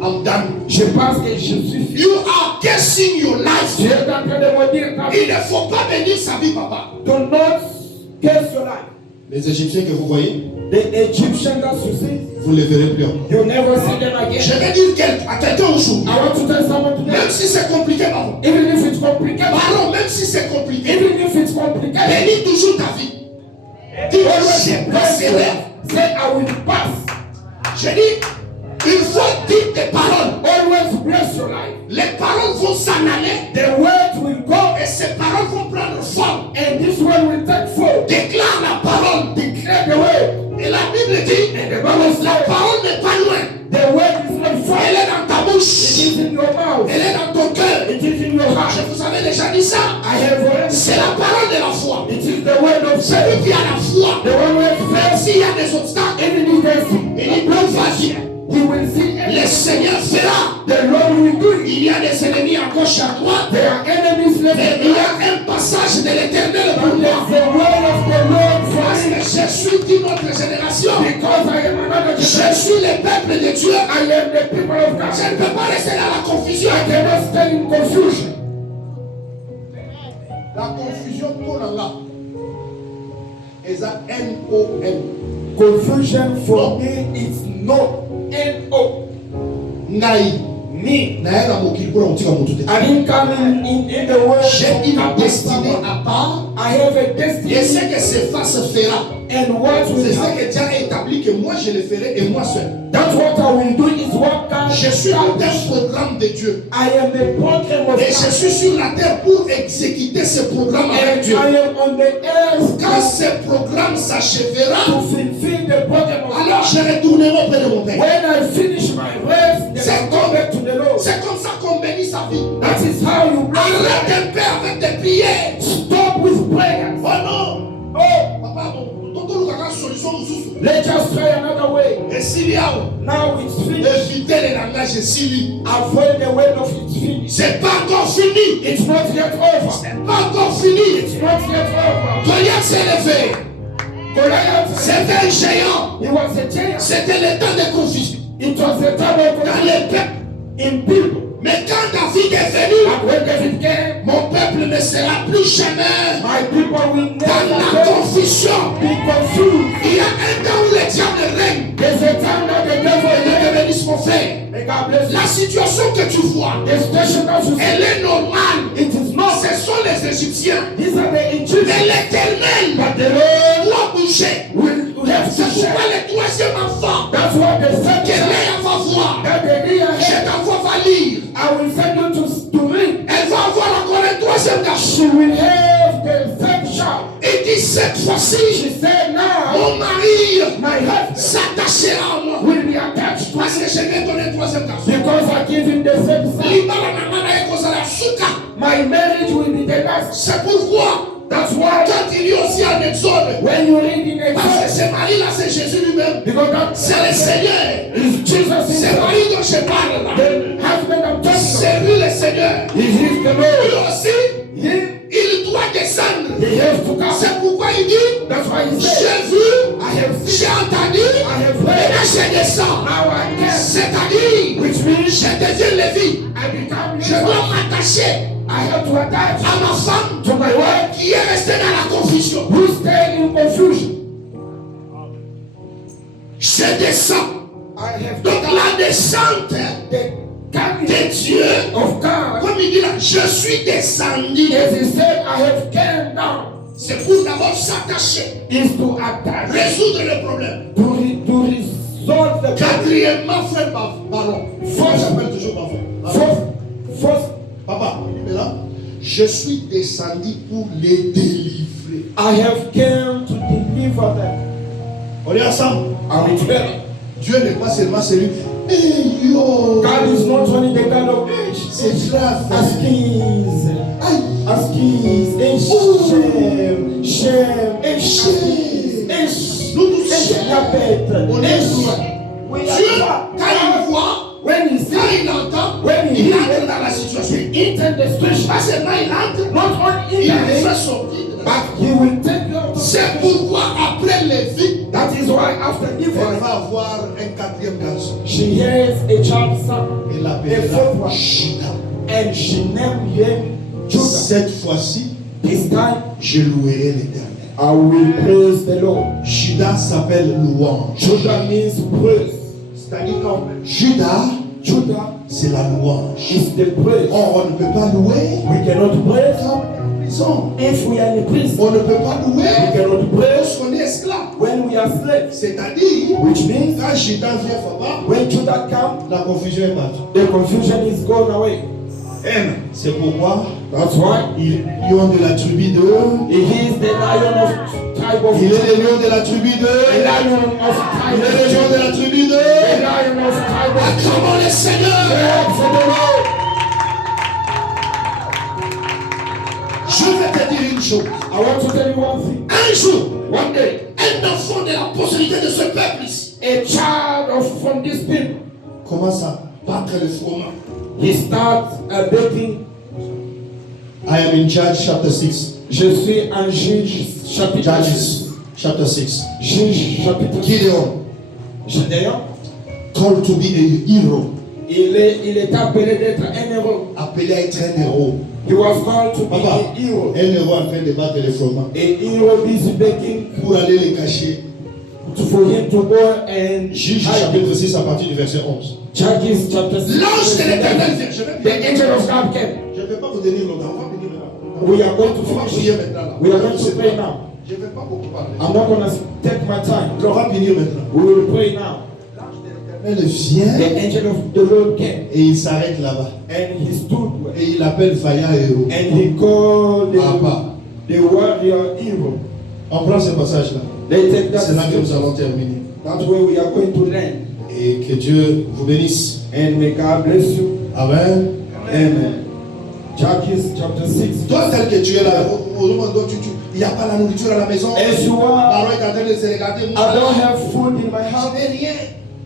I'm done. Je pense que je suis fini. You are guessing your life. Tu es en train de me dire ta Il vie. ne faut pas bénir sa vie, papa. Do not curse your life. Les Égyptiens que vous voyez, The Egyptian that you see, vous ne les verrez plus encore. you never see them Je again. vais dire à quelqu'un aujourd'hui, I want to tell someone today, même si c'est compliqué, pardon. even if it's complicated, Pardon, même si c'est compliqué, even if it's complicated, bénis toujours ta vie. Dis, always je bless your passerai. life. Say, I will pass. Je dis, il faut dire des paroles. Always bless your life. Les paroles vont s'en aller The word will go, et ces paroles vont prendre forme. and this word will take form. Déclare la parole. Declare the word. Et la Bible dit, And the Bible la says, parole n'est pas loin. the word is not Elle far. est dans ta It bouche. is in your mouth. Elle est dans ton cœur. It is in your Je heart. vous avais déjà dit ça. I have already C'est la parole de la foi. It is the word of Celui faith. qui a la foi, The one who has même faith. s'il y a des obstacles, Even if there's il va dire, he will see le everything. Seigneur fera. The Lord will do it. Il y a des ennemis à gauche, à droite. There are enemies left Mais and il y right. a un passage de l'éternel pour But there's moi. the word of the Lord for Parce me. que je suis d'une autre génération. Because I am another Je generation. suis le peuple de Dieu. I am the people of God. Je ne peux pas rester dans la confusion. I cannot stay in confusion. La confusion qu'on a là, est à N-O-N. Confusion for me is no. N-O. Nai. Me. Naenda mokili pour ontika motuté. I didn't come in the world. J'ai une destinée à part. I have a destiny. Et ce que ce face fera, And what c'est will ce happen? que Dieu a établi que moi je le ferai et moi seul. That's what I will do is what God Je suis dans established. un programme de Dieu. I am a program of Et je God. suis sur la terre pour exécuter ce programme avec And Dieu. I am on the earth Quand ce programme s'achèvera, to fulfill the program of alors God. je retournerai auprès de mon Père. When I finish my rest, then I go back to the Lord. C'est comme ça qu'on bénit sa vie. That is how you bless. Arrête un peu avec tes prières. Stop with prayers. Oh non. Oh, Papa, tonton Luka a solution mosusu. let's just try another way. Et s'il y a Now it's finished. éviter les langages et s'il y Avoid the word of it's finished. c'est pas encore fini. It's not yet over. C'est pas encore fini. It's not yet over. Goliath s'est levé. Goliath, C'était un géant. he was a giant. C'était le temps de confusion It was the time of dans confusion les peuples. in people. Mais quand David est venu, But when David came, mon peuple ne sera plus jamais my people will dans never la be confusion. confused. Il y a un temps où what the devil Dieu is. te bénisse mon frère. May God bless La situation que tu vois, you. The situation that you see, elle est normale. it is not. Ce sont les Égyptiens. These are the Mais Egyptians. l'Éternel But the Lord doit bouger. will have C'est to pourquoi share. le troisième enfant That's what the que second Léa va voir, that the day je ahead, t'envoie va lire. I will send you to read. Elle va avoir encore un troisième garçon. She will have the third child. Et dit cette fois-ci, She said, now mon mari my husband s'attachera à moi. will be attached to Parce que je vais donner un troisième garçon. because I give him the third son. Libala na mana ekozala suka. My marriage will be the last. C'est pourquoi, That's why quand il y a aussi un exode, when you read in parce que Exodus, ce mari-là, c'est Jésus lui-même. because that C'est le Seigneur. is Jesus Ce himself. mari dont je parle là, The husband I'm talking c'est about. lui le Seigneur. He is the Lui Lord. aussi, He doit descendre. has to come. C'est pourquoi il dit, That's why he j'ai said, vu, I have j'ai seen, entendu, I have et là heard, je descends. now I can. C'est-à-dire, Which means je deviens Lévi. I become Je dois Levi. m'attacher I have to attach à ma femme to my wife qui est restée dans la confusion. who stay in confusion. Je descends. I have Donc la descente the coming de Dieu, of God. comme il dit là, je suis descendu. As he said, I have came down C'est pour d'abord s'attacher, is to attach, résoudre le problème. to resolve the problem. Quatrièmement, frère Baron. Moi, j'appelle toujours ma frère. First, Papa, il est là. Je suis descendu pour les délivrer. I have came to deliver them. On est ensemble. Are we together? Dieu n'est pas seulement celui. Hey yo! God is not only the God of age. C'est grave. Askies, Shem, Nous tous sommes. On est loin. Dieu, quand il voit, when he quand sees, il entend, when he il entre hears, dans la situation. he enters the situation. Pas seulement il entre, Not only il in le the fait sortir. but he will take you out of C'est the pourquoi après Lévi, That is why after elle Ephraim, va avoir un quatrième garçon. she has a child son, Elle a l'appellera fourth one, Juda. and she named him Judah. Cette fois-ci, This time, je louerai l'Éternel. I will praise the Lord. Juda s'appelle louange. Judah means praise. C'est-à-dire que Juda, c'est la louange. Is the praise. Or, on ne peut pas louer We cannot praise quand on est en prison. if we are in prison. On ne peut pas We louer cannot praise lorsqu'on est esclave. when we are slaves. C'est-à-dire, Which means quand Juda vient Faba, when Judah comes, la confusion est partie. the confusion is gone away. Amen. C'est pourquoi That's why ils lion de la tribu de. he is the lion of tribe of Il est Judah. le lion de la tribu The de. lion of tribe Il est of le lion de Judah. la tribu The de. lion of tribe of Judah. Acclamons le Seigneur. Praise the Lord. Je vais te dire une chose. I want to tell you one thing. Un jour, One day, un enfant de la postérité de ce peuple ici a child from this people, commence à battre le froment. he starts baking. I am in Judges chapter 6. Je suis en Juge chapitre 6. Judges chapter 6. Juge chapitre 6. Gideon, Gédéon, called to be a hero, il est appelé d'être un héros. appelé à être un héros. He was called to be Papa, a hero. un héros en train de battre le froment A hero busy baking pour aller les cacher. for him to go and Juges hide. chapitre 6 à partir du verset 11. Judges chapter 6. L'ange de l'Éternel vient. The angel of God came. Je ne vais pas vous donner longtemps. On va venir maintenant. We are going to On va finish. prier maintenant. Là. We are going to pray now. Je ne vais pas beaucoup parler. I'm not going to take my time. On va venir maintenant. We will pray now. Elle vient The angel of the Lord came et il s'arrête là-bas. and he stood Et il appelle vaillant héros. and he called Abba. the warrior hero. On prend ce passage-là. They take that. C'est là que nous allons terminer. That's where we are going to land. Et que Dieu vous bénisse. And may God bless you. Amen. Amen. Judges chapter 6. Toi, tel que tu es là, il n'y a pas la nourriture à la maison. As you are, Baron est en train de se regarder. I don't have food in my house. Je n'ai rien.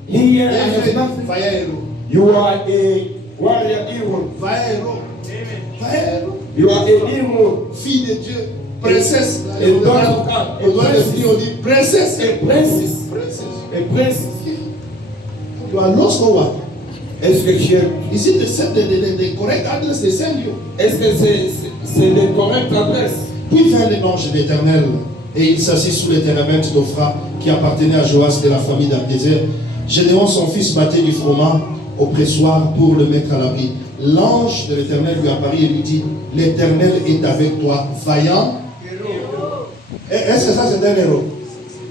Here I have nothing. Vaillant héros. You are a warrior hero. Vaillant héros. Vaillant héros. You are a hero. Fille de Dieu. Princesse. A daughter of God. On doit le dire, on dit princesse. A princess. Princesse. A princess. You are lost or what? Est-ce que Is it the correct address they send you? est-ce que c'est le correct adresse? Puis vint l'ange de l'Éternel, et il s'assit sous les térébintes d'Ophra, qui appartenait à Joas de la famille d'Abdézer. Gédéon, son fils, battait du froment au pressoir pour le mettre à l'abri. L'ange de l'Éternel lui apparut et lui dit, l'Éternel est avec toi, vaillant. Est-ce que ça c'est un héros?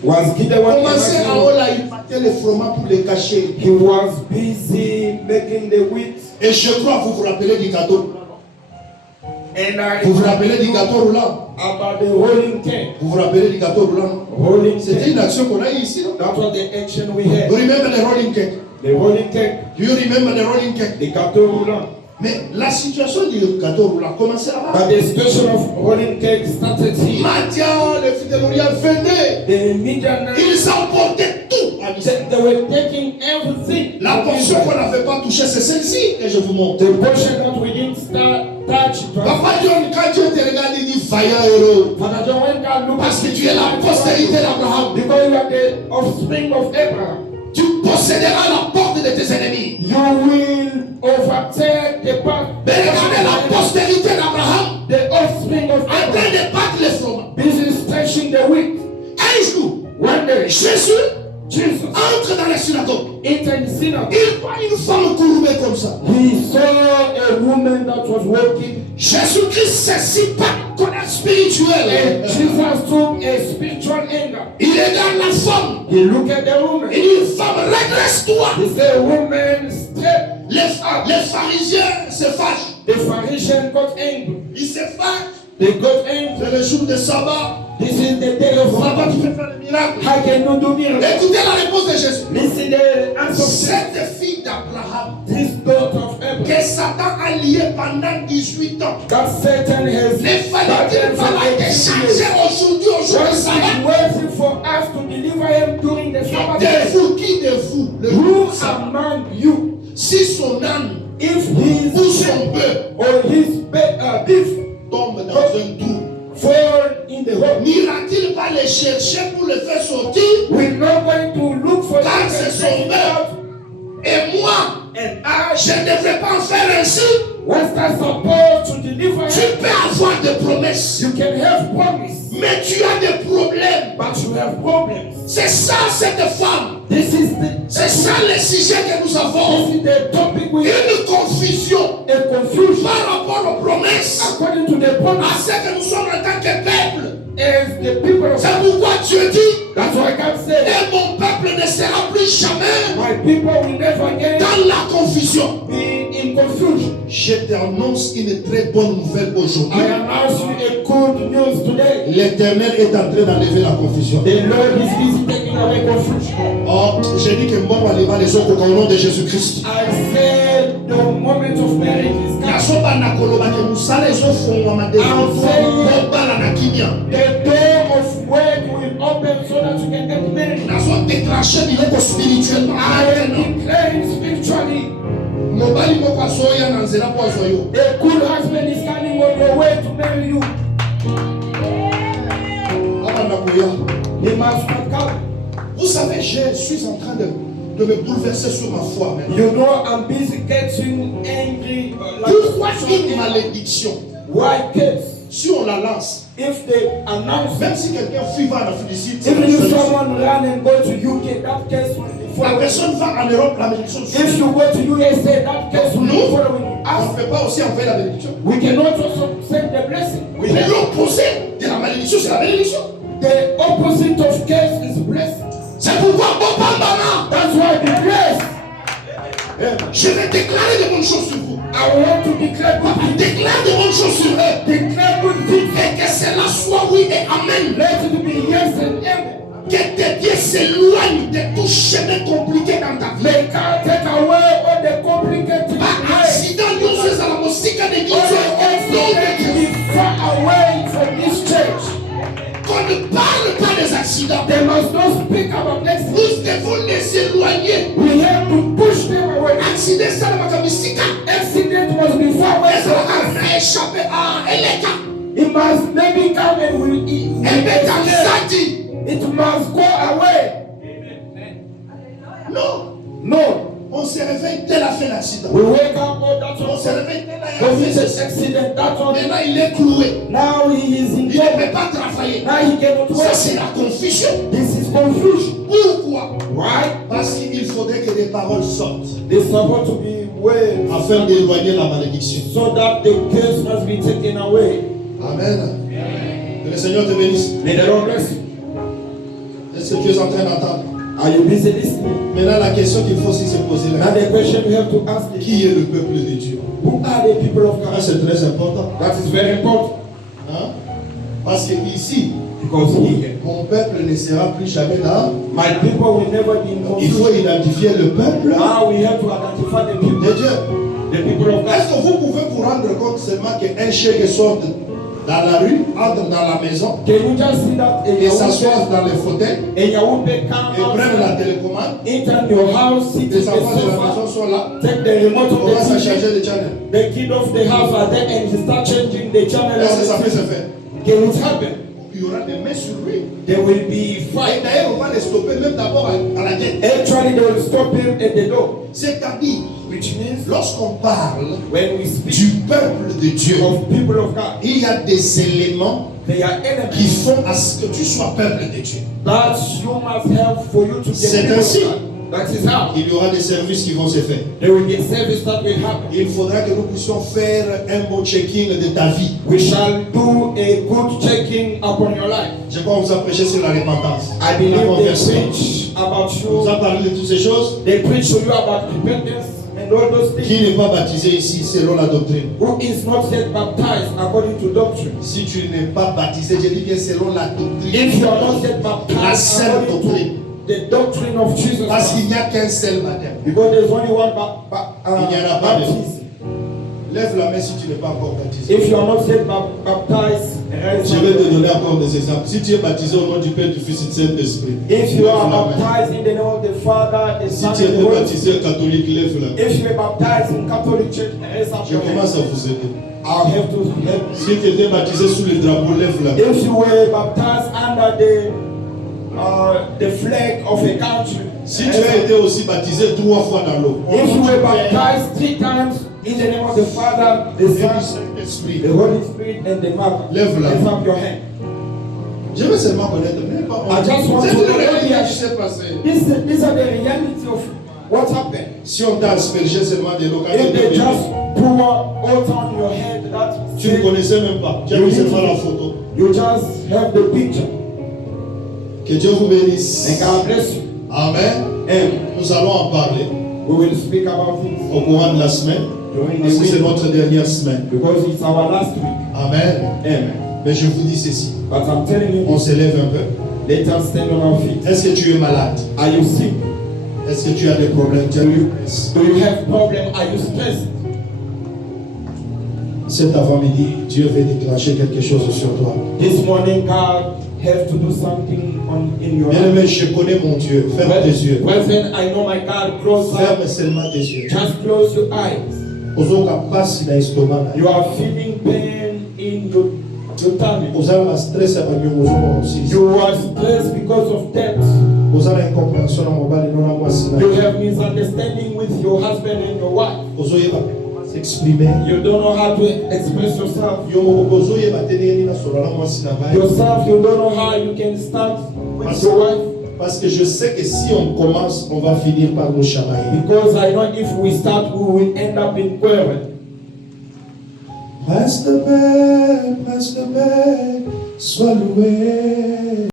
Was Gideon Commencez à haut là, il battait les froment pour les cacher. He was busy making the wheat. Et je crois que vous vous rappelez du gâteau. And I Vous vous rappelez du gâteau roulant? about the rolling cake. Vous vous rappelez du gâteau roulant? Rolling C'était cake. une action qu'on a eue ici, non? That was the action we You had. remember the rolling cake? The rolling cake. Do you remember the rolling cake? The gâteau roulant. Mais la situation du gâteau roulant commençait là-bas. But the situation of rolling cake started here. Madian, les fils de Moria venaient. The Midianites, Ils emportaient tout à Israël. they were taking everything. La portion qu'on n'avait pas touchée, c'est celle-ci que je vous montre. The portion that we didn't touch. it was- Papa John, quand Dieu te regarde, il dit vaillant héros. Father John, when God looked Parce que at tu es la postérité d'Abraham. because you are the offspring of Abraham, Tu posséderas la porte de tes ennemis. you will overtake the path. Mais regardez la postérité d'Abraham The offspring of en train Abraham. de battre les fromages. Busy stretching the wheat. Un jour, One day, Jésus Jesus entre dans la synagogue. entered the synagogue. Il voit une femme courbée comme ça. He saw a woman that was walking, Jésus-Christ saisit par connaître spirituel. and Jesus took a spiritual anger. Il regarde la femme. He looked at the woman. Il dit, femme, redresse-toi. He said, woman, straight. Les pharisiens se fâchent. The Pharisee got angry. Ils se fâchent. They got angry. C'est le jour de sabbat. This is the day of Sabbat, tu Sabbath. peux faire le miracle. How can you do miracles? Écoutez la réponse de Jésus. Listen the answer. Cette fille d'Abraham This daughter of Abraham que Satan a liée pendant 18 ans. that Satan has Ne fallait-il pas la décharger aujourd'hui au jour de was sabbat? waiting for us to deliver him during the Sabbath De day. vous, qui de vous, le Who jour de sabbat, among you, si son âne if ou his son bœuf or his beef tombe dans un trou, fall in the hole, n'ira-t-il pas le chercher pour le faire sortir? we're not going to look for Car him c'est and son take it bœuf. out. Et moi, And I, je ne devrais pas en faire ainsi. was I supposed to deliver Tu him? peux avoir des promesses, You can have promise, mais tu as des problèmes. but you have problems. C'est ça cette femme. This is C'est ça le sujet que nous avons. this is the topic we have. Une confusion A confusion par rapport aux promesses. according to the À promise ce que nous sommes en tant que peuple. as the people of C'est pourquoi Dieu dit, That's why God said, et mon peuple ne sera plus jamais my people will never again dans la confusion. be in confusion. Je t'annonce une très bonne nouvelle aujourd'hui. I announce you a good news today. L'Éternel est en train d'enlever la confusion. The Lord is busy taking away confusion. Oh, j'ai dit que bon va les autres au nom de Jésus-Christ. I said the moment of marriage is coming. nasobanda koloba ke mosala ezofungwa madebala na kimia. The door of work will open so that you can get married. nazodekrashe biloko spirituellement. I am declaring spiritually, mobali moko azoya na nzela po azwa yo. a good husband is coming on your way to marry you. abanda koya. He must not come. Vous savez, je suis en train de me bouleverser sur ma foi maintenant. You know, I'm busy getting angry. Pourquoi une malédiction, Why kids? si on la lance, If they announce, même si quelqu'un fuit va en Afrique du Sud, even if someone run and go to UK, that case will be la following. personne va en Europe, la malédiction suit. If you go to USA, that case will be Nous, following you. on ne Us, peut pas aussi envoyer la malédiction. we cannot also send the blessing. Mais l'opposé de la malédiction, c'est la bénédiction. The opposite of case is blessing. C'est pourquoi Bobambana, That's why the grace. je vais déclarer de bonnes choses sur vous. I want to declare good things. Déclare de bonnes choses sur eux. Declare good things. Et que cela soit oui et amen. Let it be yes and amen. Que tes pieds s'éloignent de tout chemin compliqué dans ta vie. May God take away all the complicated Par ways. accident, nous sommes à la musique de All Dieu. the accidents be far away from this church. Qu'on ne parle pas des accidents. They must not speak about accidents. Nous devons les éloigner. We have to push them away. Accident, ça ne va pas musique. Accident must be far away Et ça from us. va échapper à Eleka. It must maybe come and will eat. Eleka Zadi. It must go away. Non. No. On se réveille dès la fin de l'accident. We wake up, oh, that's On se all. réveille dès la Because it's fin. an accident, that's all. Maintenant, il est cloué. Now he is in Il ne jail. peut pas travailler. Now he cannot Ça, work. c'est la confusion. This is confusion. Pourquoi? Why? Parce qu'il faudrait que des paroles sortent There's supposed to be words afin d'éloigner la malédiction. so that the curse must be taken away. Amen. Que le Seigneur te bénisse. May the Lord bless you. Est-ce que tu es en train d'entendre? Are you busy listening? Maintenant, la question qu'il faut aussi se poser Now là, the question you have to ask is, qui est le peuple de Dieu? who are the people of Ça, God? c'est très important. That is very important. Hein? Parce que ici, Because here, mon peuple ne sera plus jamais là. my people will never be Il faut confused. identifier le peuple Now we have to identify the de people, Dieu. the people of God. Est-ce que vous pouvez vous rendre compte seulement qu'un chèque sorte dans la rue, entre dans la maison Can you just see that et s'assoit dans les fauteuils a Yahweh et come prennent la outside, télécommande? enter your house, sit in the Les enfants de la sofa, maison sont là. take the remote On va of se the TV, changer de channel. the kid of the house are there, and he start changing the channel Est-ce que of ça the peut se TV. faire? Can it happen? Il y aura des mains sur lui. There will be Et fight. d'ailleurs, on va les stopper même d'abord à la tête. Actually, they will stop him at the door, C'est-à-dire, which means lorsqu'on parle when we speak du peuple de Dieu, of people of God, il y a des éléments they are qui enemies font à ce que tu sois peuple de Dieu. that you must have for you to get C'est people ainsi. of God. That is how. Il y aura des services qui vont se faire. There will be a service that will happen. Il faudra que nous puissions faire un bon checking de ta vie. We shall do a good checking upon your life. Je crois qu'on vous a prêché sur la repentance, I la believe they conversion. preach about On vous you. a parlé de toutes ces choses. They preach to you about repentance and all those things. Qui n'est pas baptisé ici selon la doctrine? Who is not yet baptized according to doctrine? Si tu n'es pas baptisé, je dis bien selon la doctrine. If you are not yet La baptized seule according doctrine. to the doctrine of Jesus Parce Christ, qu'il n'y a qu'un seul baptême. because there's only one Il n'y en a pas de- baptism. Lève la main si tu n'es pas encore baptisé. If you are not yet baptized, raise Je vais your te hand. donner encore des exemples. Si tu es baptisé au nom du Père, du Fils et du Saint-Esprit, If you lève are la main. baptized in the name of the Father, the Si Son, tu and the es Holy baptisé catholique, lève la main. If you are baptized in Catholic Church, raise up Je your hand. commence à vous aider. I'll have to help. Si tu étais baptisé sous le drapeau, lève la main. If you were baptized under the flag of a country, Si tu as été aussi baptisé 3 fois dans l'eau, if you were baptized 3 times in the name of the Father, the et du Son, Saint-Esprit, the Holy Spirit, and the Mother, Lève la lift main. up your hand. je veux seulement connaître. Mais pas I just want c'est to une know réalité that qui s'est passée. these are the reality of what happened. Si on t'a aspergé seulement de l'eau, quand tu If étais they bébé, just pour water on your head, that tu ne connaissais même pas. Tu as vu seulement la photo. you just have the picture. Que Dieu vous bénisse. And God bless you. Amen. And Nous allons en parler we will speak about this au courant de la semaine. during Parce the que c'est week notre dernière semaine. because it's our last week. Amen. Amen. Mais je vous dis ceci. But I'm telling you, On se lève un peu. let us stand on our feet. Est-ce que tu es malade? Are you sick? Est-ce que tu as des problèmes? Tu as du stress? Do you have problem? Are you stressed? Cet avant-midi, Dieu veut déclencher quelque chose sur toi. This morning, God have to do something in your life. Bien-aimé, je connais mon Dieu. Ferme tes yeux. Well, then I know my God. Close Ferme up. seulement tes yeux. Just close your eyes. Ozoka pasi na estomac. You are feeling pain in your tummy. Ozala stress ya banyo ozoma aussi. You are stressed because of debt. Ozala incompréhension na mobali no na mwasi na. You have misunderstanding with your husband and your wife. Ozoyeba s'exprimer. You don't know how to express yourself. Yo moko ozoyeba teneni na solo na mwasi na bai. Yourself, you don't know how you can start with your wife. Parce que je sais que si on commence, on va finir par nous chamailler. Because I know if we start, we will end up in quarrel. Preste paix, sois loué.